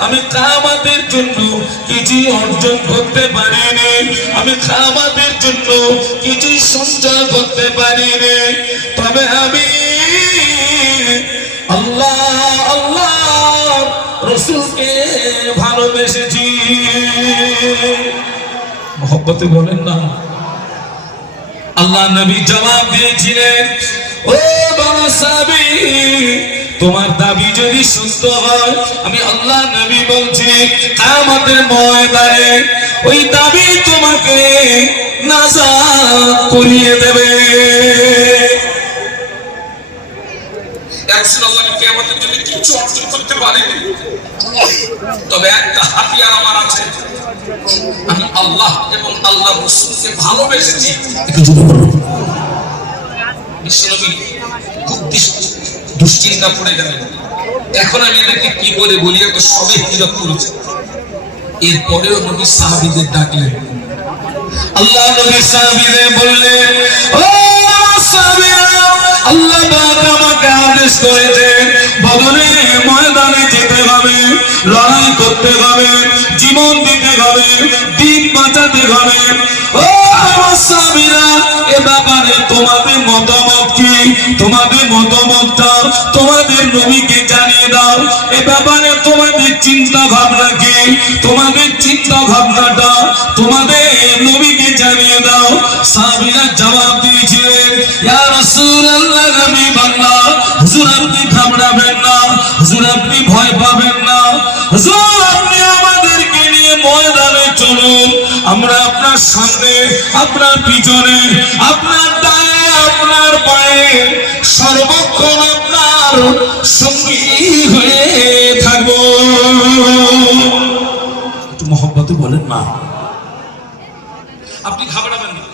আমি কামাতের জন্য কিছু অর্জন করতে পারিনি। আমি জন্য কিছু সঞ্চয় করতে পারিনি। তবে আমি আল্লাহ আল্লাহ ভালোবেসেছি। মহব্বতে বলেন না। আল্লাহ নবী জবাব দিয়েছিলেন ও বাবা সাবি, তোমার দাবি যদি সত্য হয়, আমি আল্লাহ নবী বলছি আমাদের ময়দানে ওই দাবি তোমাকে নাজা করিয়ে দেবে। তবে একটা হাতিয়ার আমার আছে। আমি আল্লাহ এবং আল্লাহ রসুলকে ভালোবেসেছি। একটু জোরে বলুন বিশ্বনবী খুব দুশ্চিন্তা পড়ে গেলেন এখন আমি এদেরকে কি করে বলি? এত সবে হিজরত করেছে। এরপরেও নবী সাহাবীদের ডাকলেন। আল্লাহ নবী সাহাবীদের বললেন ও সাহাবীরা আল্লাহ পাক আমাকে আদেশ করেছেন দিন বাঁচাতে হবে। ও আমার সাহাবীরা এ ব্যাপারে তোমাদের মতামত কি? তোমাদের মতামতটা তোমাদের নবীকে জানিয়ে দাও। এ ব্যাপারে তোমাদের চিন্তা ভাবনা কি? তোমাদের চিন্তা ভাবনাটা তোমাদের নবীকে জানিয়ে দাও। সাহাবীরা জবাব দিয়েছিলেন হুজুর, আপনি ঘাবড়াবেন না। হুজুর, আপনি ভয় পাবেন না। হুজুর আপনি আমাদেরকে নিয়ে ময়দানে চলুন আমরা আপনার সামনে, আপনার পিছনে, আপনার ডায়ে আপনার পায়ে সর্বক্ষণ আপনার সঙ্গী হয়ে থাকব। একটু বলেন না আপনি ঘাবড়াবেন না।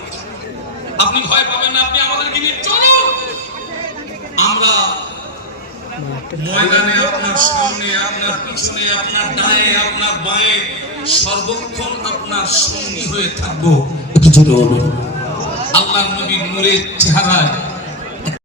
আপনি ভয় পাবেন না, আপনি আমাদেরকে নিয়ে চলুন। আমরা ময়দানে আপনার সামনে, আপনার পিছনে, আপনার ডায়ে আপনার বায়ে সর্বক্ষণ আপনার সঙ্গী হয়ে থাকব। আল্লাহ নবীর নূরের চেহারায়